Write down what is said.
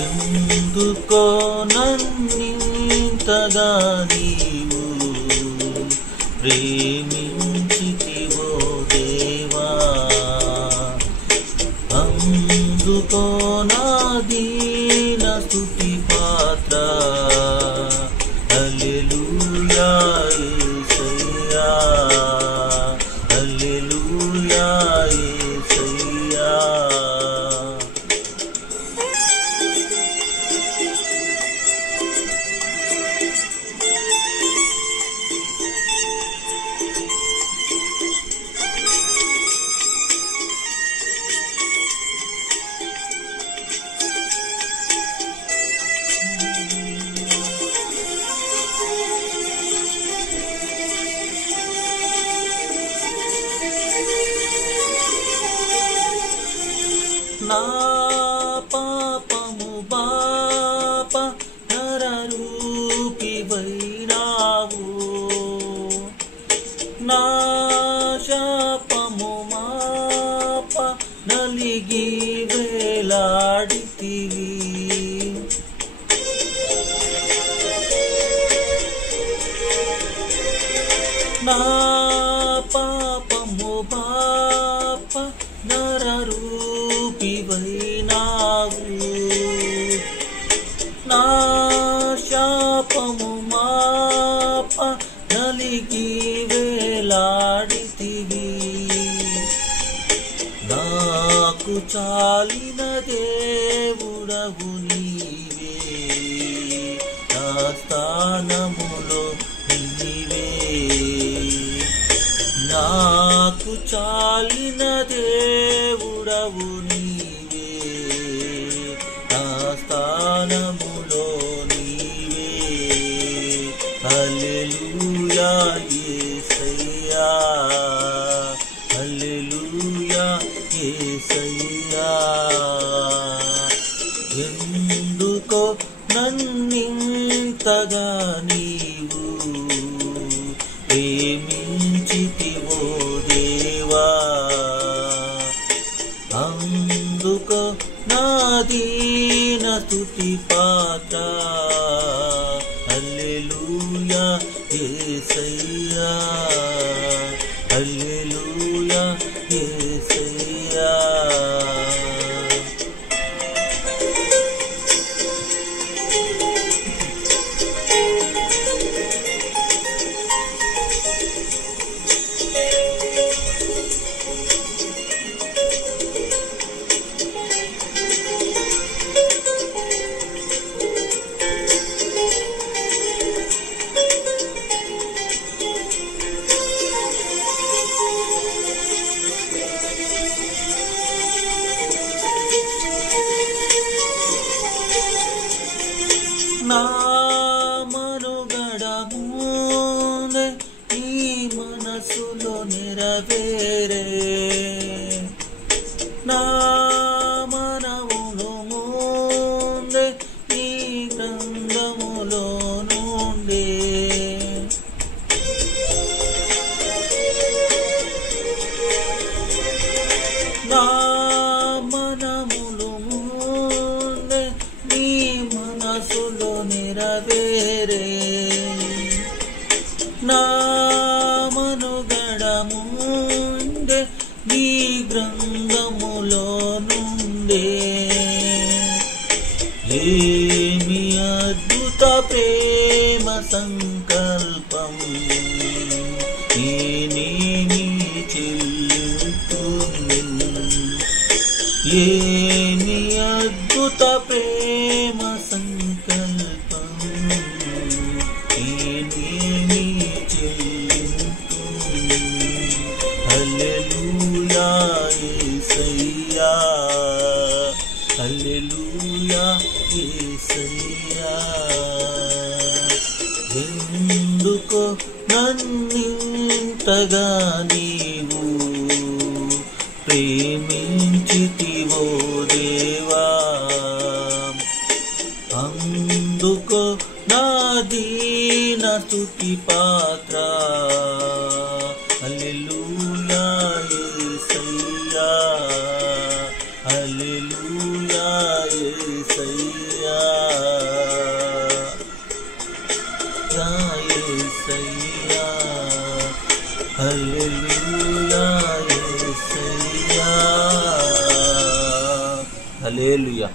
ఎందుకో నన్నింతగా నీవు ప్రేమించితివో దేవా, అందుకో నా దీన స్తుతి పాత్ర. హల్లెలూయా యేసయ్యా, హల్లెలూయా యేసయ్యా. నా పాపము బాప నరరూపివైనావు, నా శాపము మాప నలిగి వేలాడితివి. నా పాపము బాప నరరూపివైనావు, నా శాపము మాప నలిగి వేలాడితివి. నాకు చాలిన దేవుడవు నీవే, నా స్థానములో నీవే. నాకు చాలిన దేవుడవు నీవే, నా స్థానములో నీవే. హల్లెలూయా యేసయ్యా, హల్లెలూయా యేసయ్యా. ఎందుకో నన్నింతగా నీవు ప్రేమించితివో దేవా, అందుకో నా దీన స్తుతి పాత్ర. హల్లెలూయా యేసయ్యా, హల్లెలూయా యేసయ్యా. నా మనుగడమునే నీ మనసులో నెరవేరే, నా మనములో ముందే నీ గ్రంథములో నుండే. నా మనములో ముందే నీ మనసులో నెరవేరే, నా మనుగడముండే నీ గ్రంథములో నుండే. ఏమి అద్భుత ప్రేమ సంకల్పం, నేనేమి చెల్లింతును. ఏమి అద్భుత ప్రేమ సంకల్పం, నేనేమి చెల్లింతును. హల్లెలూయా యేసయ్యా, ఎంతగా నీవు ప్రేమించితివో దేవా, అందుకో నా దీన స్తుతి పాత్ర. హల్లెలూయా యేసయ్యా, హల్లెలూయా యేసయ్యా, యేసయ్యా, హల్లెలూయా యేసయ్యా, హల్లెలూయా.